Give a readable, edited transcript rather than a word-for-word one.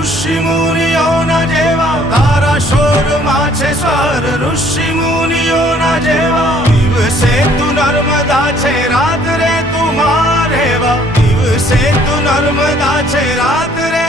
ऋषि मुनियो न जेवा तारा शोर माछे स्वर ऋषि मुनियो न जेवा दिवसे तू नर्मदा छे रात रे तू मारेवा दिवसे तू नर्मदा छे रात रे